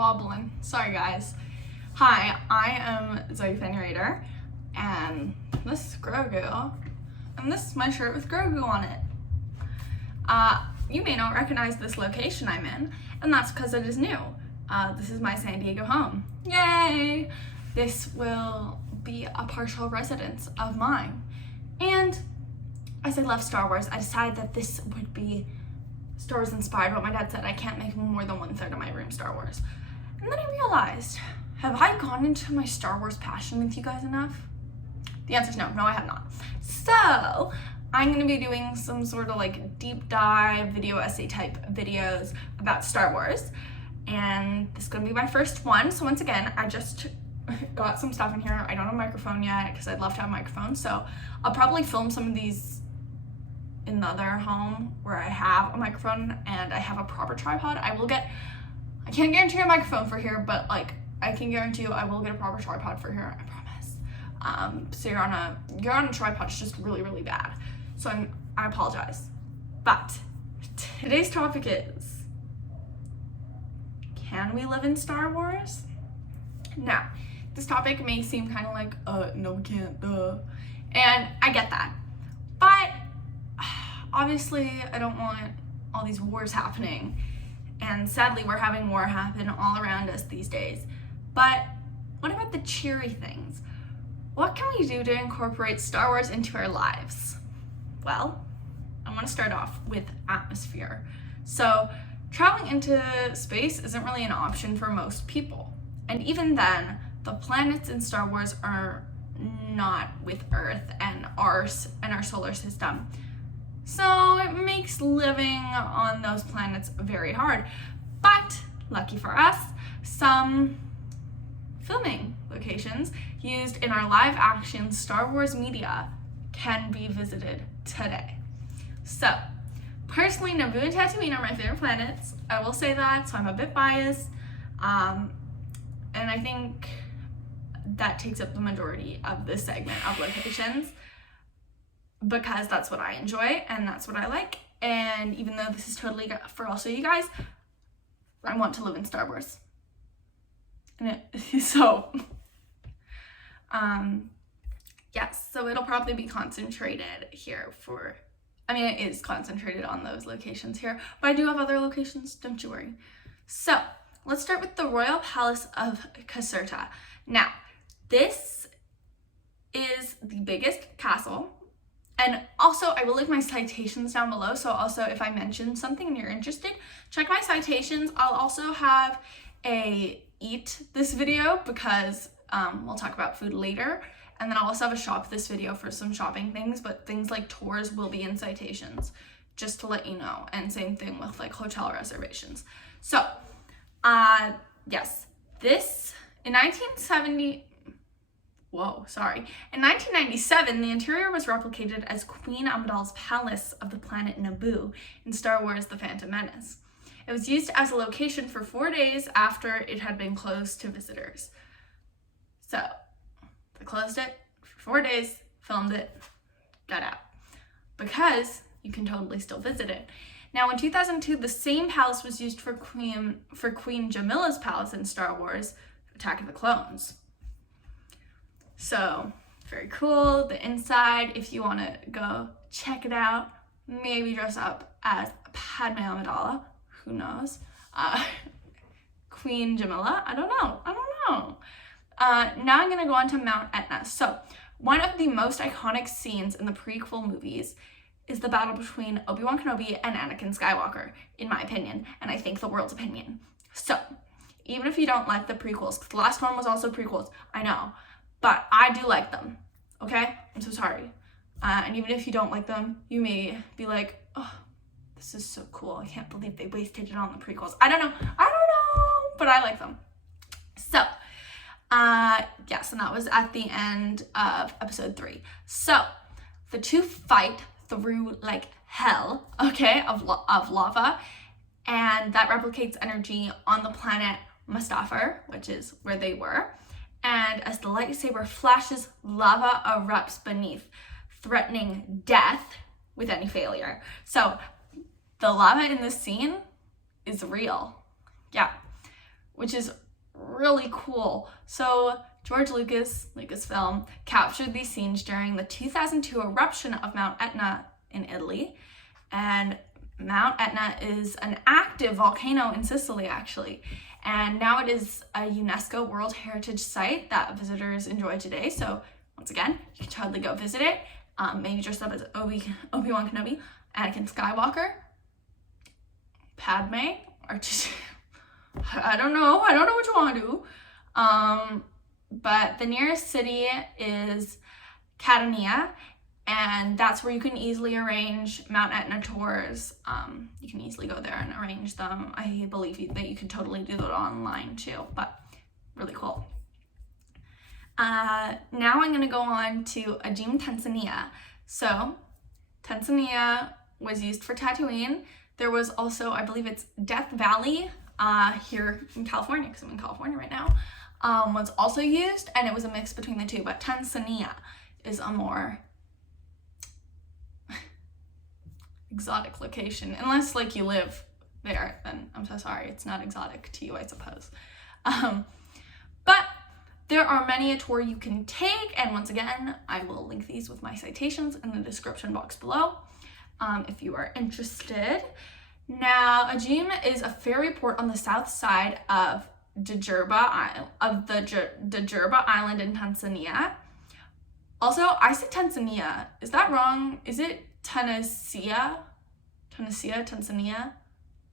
wobbling. Sorry guys. Hi, I am Zuchii, and this is Grogu, and this is my shirt with Grogu on it. You may not recognize this location I'm in, and that's because it is new. This is my San Diego home. Yay! This will be a partial residence of mine. And as I love Star Wars, I decided that this would be Star Wars inspired, but my dad said I can't make more than 1/3 of my room Star Wars. And then I realized, have I gone into my Star Wars passion with you guys enough? The answer is no, I have not. So I'm gonna be doing some sort of like deep dive video essay type videos about Star Wars. And this is gonna be my first one. So once again, I just got some stuff in here. I don't have a microphone yet because I'd love to have a microphone. So I'll probably film some of these in the other home where I have a microphone and I have a proper tripod. I can't guarantee a microphone for here, but like I can guarantee you I will get a proper tripod for here, I promise. So you're on a tripod, it's just really, really bad. So I apologize. But today's topic is, can we live in Star Wars? Now, this topic may seem kind of like, no we can't, duh. And I get that. But obviously I don't want all these wars happening. And sadly we're having war happen all around us these days. But what about the cheery things? What can we do to incorporate Star Wars into our lives? Well, I want to start off with atmosphere. So traveling into space isn't really an option for most people. And even then, the planets in Star Wars are not with Earth and our solar system. So it makes living on those planets very hard. But lucky for us, some filming locations used in our live action Star Wars media can be visited today. So personally, Naboo and Tatooine are my favorite planets. I will say that, so I'm a bit biased. And I think that takes up the majority of this segment of locations, because that's what I enjoy and that's what I like. And even though this is totally for also you guys, I want to live in Star Wars. And yes, so it'll probably be concentrated here it is concentrated on those locations here, but I do have other locations, don't you worry. So let's start with the Royal Palace of Caserta. Now, this is the biggest castle. And also, I will leave my citations down below. So also, if I mention something and you're interested, check my citations. I'll also have a eat this video because we'll talk about food later. And then I'll also have a shop this video for some shopping things, but things like tours will be in citations, just to let you know. And same thing with like hotel reservations. So, yes, this in 1997, the interior was replicated as Queen Amidala's palace of the planet Naboo in Star Wars: The Phantom Menace. It was used as a location for 4 days after it had been closed to visitors. So, they closed it for 4 days, filmed it, got out. Because you can totally still visit it. Now, in 2002, the same palace was used for Queen Jamila's palace in Star Wars: Attack of the Clones. So, very cool. The inside, if you want to go check it out, maybe dress up as Padme Amidala, who knows? Queen Jamila, I don't know. Now I'm going to go on to Mount Etna. So, one of the most iconic scenes in the prequel movies is the battle between Obi-Wan Kenobi and Anakin Skywalker, in my opinion, and I think the world's opinion. So, even if you don't like the prequels, because the last one was also prequels, I know, but I do like them, okay? I'm so sorry. And even if you don't like them, you may be like, oh, this is so cool. I can't believe they wasted it on the prequels. I don't know, but I like them. So, yes, and that was at the end of episode 3. So, the two fight through like hell, okay, of lava, and that replicates energy on the planet Mustafar, which is where they were. And as the lightsaber flashes, lava erupts beneath, threatening death with any failure. So the lava in this scene is real. Yeah. which is really cool. So George Lucasfilm, captured these scenes during the 2002 eruption of Mount Etna in Italy. And Mount Etna is an active volcano in Sicily, actually. And now it is a UNESCO World Heritage Site that visitors enjoy today. So once again, you can totally go visit it. Maybe dress up as Obi-Wan Kenobi, Anakin Skywalker, Padme, or just, I don't know what you want to do. But the nearest city is Catania, and that's where you can easily arrange Mount Etna tours. You can easily go there and arrange them. I believe that you could totally do that online too, but really cool. Now I'm going to go on to Ajim, Tanzania. So Tanzania was used for Tatooine. There was also, I believe it's Death Valley here in California, because I'm in California right now, was also used, and it was a mix between the two, but Tanzania is a more exotic location. Unless like you live there, then I'm so sorry, it's not exotic to you, I suppose. But there are many a tour you can take, and once again, I will link these with my citations in the description box below if you are interested. Now, Ajim is a ferry port on the south side of Djerba Island in Tanzania. Also, I said Tanzania. Is that wrong? Is it Tanzania?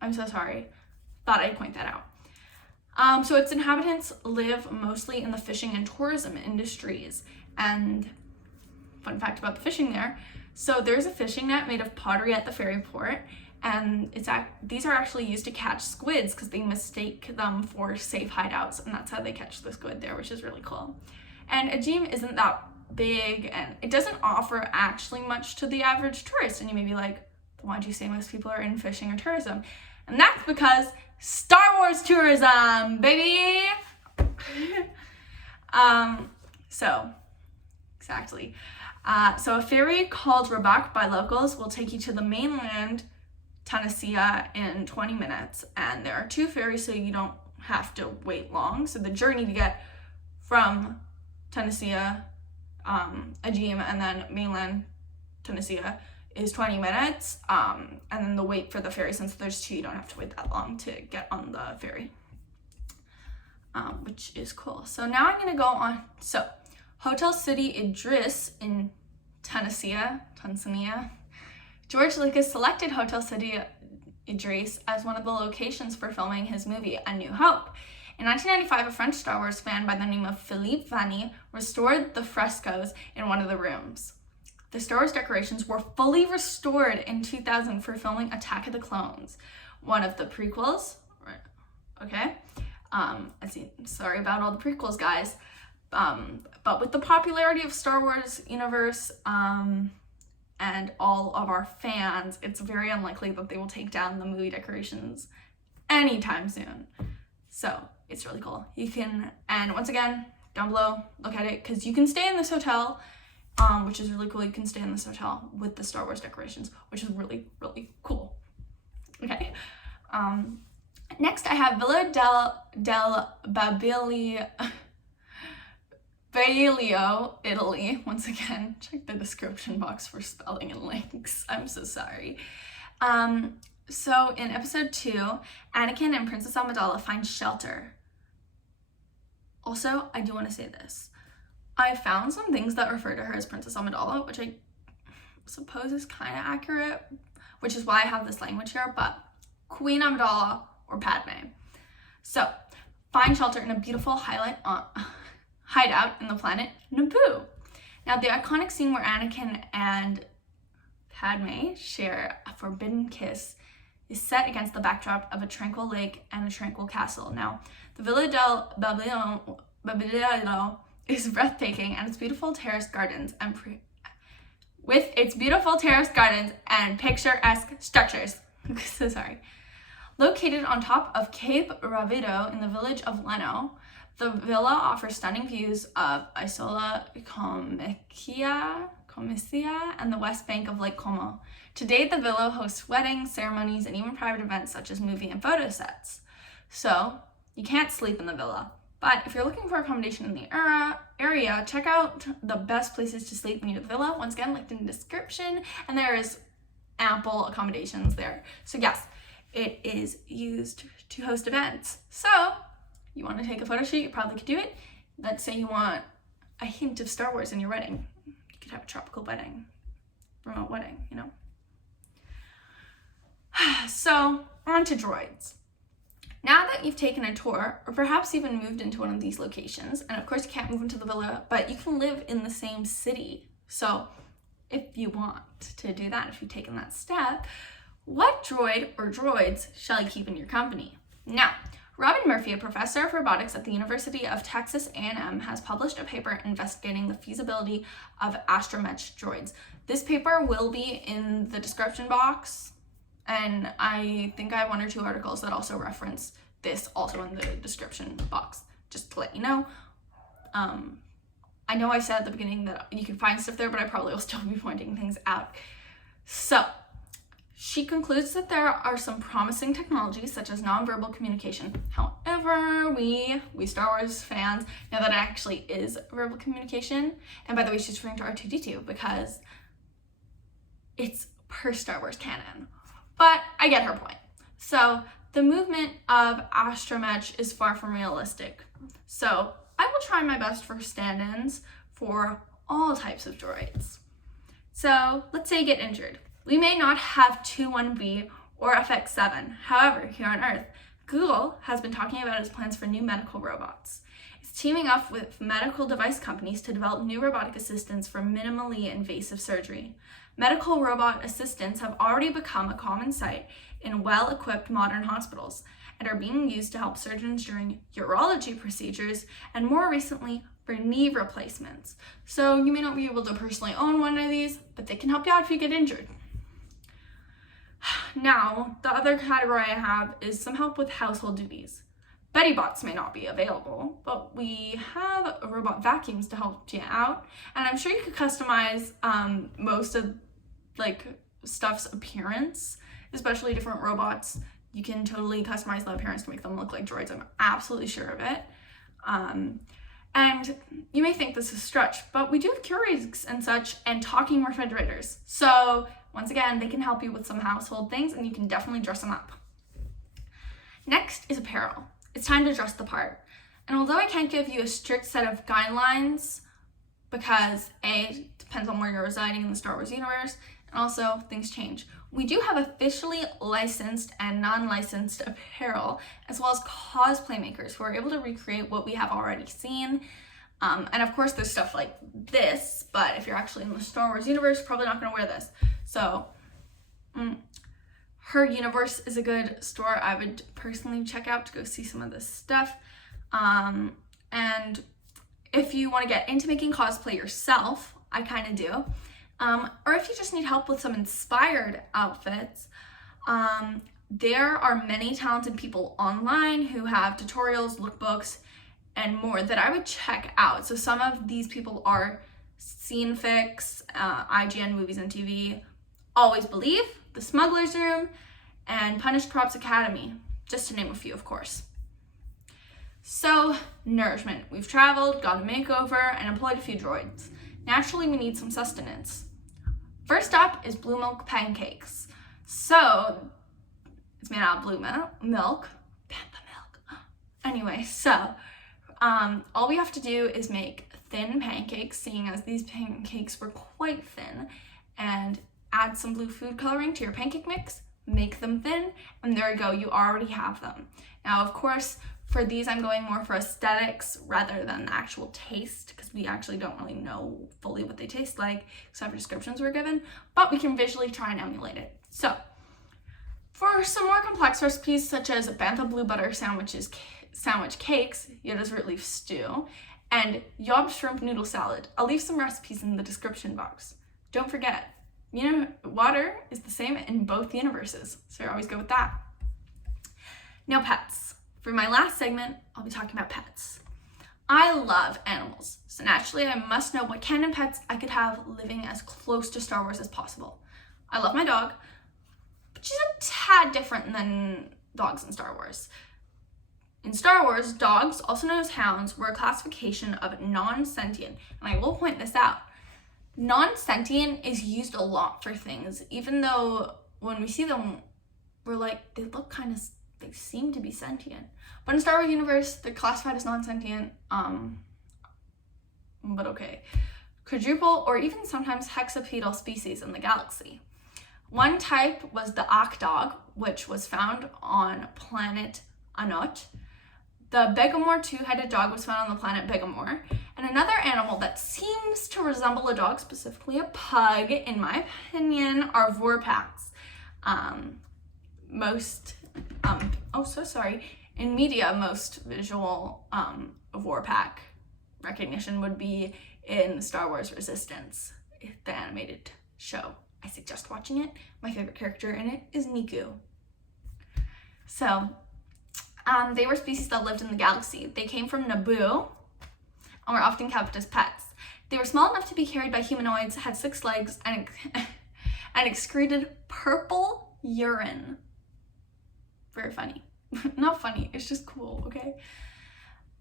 I'm so sorry. Thought I'd point that out. So its inhabitants live mostly in the fishing and tourism industries. And fun fact about the fishing there, so there's a fishing net made of pottery at the ferry port, and these are actually used to catch squids because they mistake them for safe hideouts, and that's how they catch the squid there, which is really cool. And Ajim isn't that big, and it doesn't offer actually much to the average tourist, and you may be like, why'd you say most people are in fishing or tourism? And that's because Star Wars tourism, baby! Exactly. So a ferry called Rabak by locals will take you to the mainland Tanzania in 20 minutes. And there are 2 ferries, so you don't have to wait long. So the journey to get from Tanzania, Ajim, and then mainland Tanzania is 20 minutes. And then the wait for the ferry, since there's 2, you don't have to wait that long to get on the ferry, which is cool. So now I'm going to go on. So Hotel City Idris in Tanzania. George Lucas selected Hotel City Idris as one of the locations for filming his movie A New Hope. In 1995, a French Star Wars fan by the name of Philippe Vanny restored the frescoes in one of the rooms. The Star Wars decorations were fully restored in 2000 for filming Attack of the Clones, one of the prequels. Okay, sorry about all the prequels, guys. But with the popularity of Star Wars universe and all of our fans, it's very unlikely that they will take down the movie decorations anytime soon. So it's really cool. You can, and once again, down below, look at it, because you can stay in this hotel, which is really cool. You can stay in this hotel with the Star Wars decorations, which is really, really cool. Okay. Next I have Villa del Bailio, Italy. Once again, check the description box for spelling and links. I'm so sorry. So in episode 2, Anakin and Princess Amidala find shelter. Also, I do want to say this. I found some things that refer to her as Princess Amidala, which I suppose is kind of accurate, which is why I have this language here, but Queen Amidala or Padme. So, find shelter in a beautiful hideout in the planet Naboo. Now, the iconic scene where Anakin and Padme share a forbidden kiss is set against the backdrop of a tranquil lake and a tranquil castle. Now, the Villa del Babilio is breathtaking, and its beautiful terraced gardens and picturesque structures. So sorry. Located on top of Cape Ravido in the village of Leno, the villa offers stunning views of Isola Comisia and the west bank of Lake Como. To date, the villa hosts weddings, ceremonies, and even private events such as movie and photo sets. So, You can't sleep in the villa. But if you're looking for accommodation in the area, check out the best places to sleep near the villa. Once again, linked in the description, and there is ample accommodations there. So yes, it is used to host events. So you want to take a photo shoot, you probably could do it. Let's say you want a hint of Star Wars in your wedding. You could have a tropical wedding, remote wedding, you know. So on to droids. Now that you've taken a tour, or perhaps even moved into one of these locations, and of course you can't move into the villa, but you can live in the same city. So if you want to do that, if you've taken that step, what droid or droids shall you keep in your company? Now, Robin Murphy, a professor of robotics at the University of Texas A&M, has published a paper investigating the feasibility of astromech droids. This paper will be in the description box, and I think I have 1 or 2 articles that also reference this also in the description box, just to let you know. I know I said at the beginning that you can find stuff there, but I probably will still be pointing things out. So, she concludes that there are some promising technologies such as nonverbal communication. However, we Star Wars fans know that it actually is verbal communication. And by the way, she's referring to R2-D2 because it's per Star Wars canon. But I get her point. So the movement of astromech is far from realistic. So I will try my best for stand-ins for all types of droids. So let's say you get injured. We may not have 21B or FX7. However, here on Earth, Google has been talking about its plans for new medical robots. It's teaming up with medical device companies to develop new robotic assistants for minimally invasive surgery. Medical robot assistants have already become a common sight in well-equipped modern hospitals and are being used to help surgeons during urology procedures and more recently for knee replacements. So you may not be able to personally own one of these, but they can help you out if you get injured. Now, the other category I have is some help with household duties. Betty Bots may not be available, but we have robot vacuums to help you out, and I'm sure you could customize most of stuff's appearance, especially different robots. You can totally customize the appearance to make them look like droids. I'm absolutely sure of it. And you may think this is a stretch, but we do have Keurigs and such and talking refrigerators. So once again, they can help you with some household things and you can definitely dress them up. Next is apparel. It's time to dress the part. And although I can't give you a strict set of guidelines because it depends on where you're residing in the Star Wars universe, and also things change. We do have officially licensed and non-licensed apparel, as well as cosplay makers who are able to recreate what we have already seen. And of course there's stuff like this, but if you're actually in the Star Wars universe, you're probably not gonna wear this. So, Her Universe is a good store I would personally check out to go see some of this stuff. And if you wanna get into making cosplay yourself, I kinda do. Or if you just need help with some inspired outfits, there are many talented people online who have tutorials, lookbooks, and more that I would check out. So some of these people are Scene Fix, IGN Movies and TV, Always Believe, The Smuggler's Room, and Punished Props Academy, just to name a few, of course. So, nourishment. We've traveled, got a makeover, and employed a few droids. Naturally, we need some sustenance. First up is blue milk pancakes. So, it's made out of blue milk, panther milk. Anyway, so, all we have to do is make thin pancakes, seeing as these pancakes were quite thin, and add some blue food coloring to your pancake mix, make them thin, and there you go, you already have them. Now, of course, for these, I'm going more for aesthetics rather than the actual taste, because we actually don't really know fully what they taste like, except for descriptions we're given, but we can visually try and emulate it. So, for some more complex recipes, such as bantha blue butter sandwich cakes, Yoda's root leaf stew, and Yob shrimp noodle salad, I'll leave some recipes in the description box. Don't forget, water is the same in both universes, so you always go with that. Now, pets. For my last segment, I'll be talking about pets. I love animals, so naturally I must know what canon pets I could have living as close to Star Wars as possible. I love my dog, but she's a tad different than dogs in Star Wars. In Star Wars, dogs, also known as hounds, were a classification of non-sentient. And I will point this out. Non-sentient is used a lot for things, even though when we see them, we're like, they seem to be sentient. But in Star Wars universe, they're classified as non-sentient, but okay. Quadruple or even sometimes hexapedal species in the galaxy. One type was the Ak dog, which was found on planet Anot. The Begamor two-headed dog was found on the planet Begamor. And another animal that seems to resemble a dog, specifically a pug, in my opinion, are Vorpax. In media, most visual Vorpack recognition would be in Star Wars Resistance, the animated show. I suggest watching it. My favorite character in it is Niku. So, they were species that lived in the galaxy. They came from Naboo and were often kept as pets. They were small enough to be carried by humanoids, had 6 legs, and excreted purple urine. Very funny. Not funny, it's just cool, okay?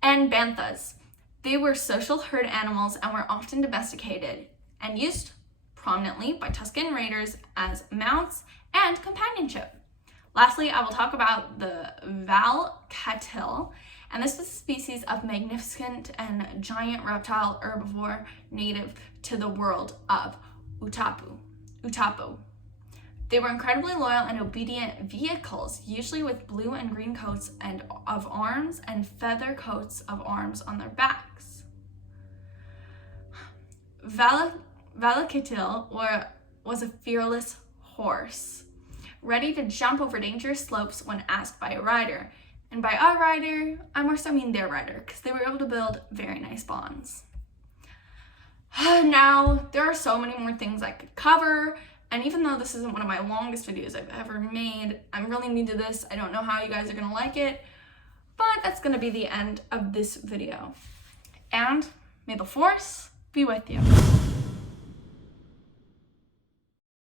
And banthas. They were social herd animals and were often domesticated and used prominently by Tusken Raiders as mounts and companionship. Lastly, I will talk about the Valcatil, and this is a species of magnificent and giant reptile herbivore native to the world of Utapu. They were incredibly loyal and obedient vehicles, usually with blue and green coats of arms and feather coats of arms on their backs. Valcatil was a fearless horse, ready to jump over dangerous slopes when asked by a rider. And by a rider, I more so mean their rider, because they were able to build very nice bonds. Now, there are so many more things I could cover, and even though this isn't one of my longest videos I've ever made, I'm really new to this. I don't know how you guys are gonna like it, but that's gonna be the end of this video. And may the Force be with you.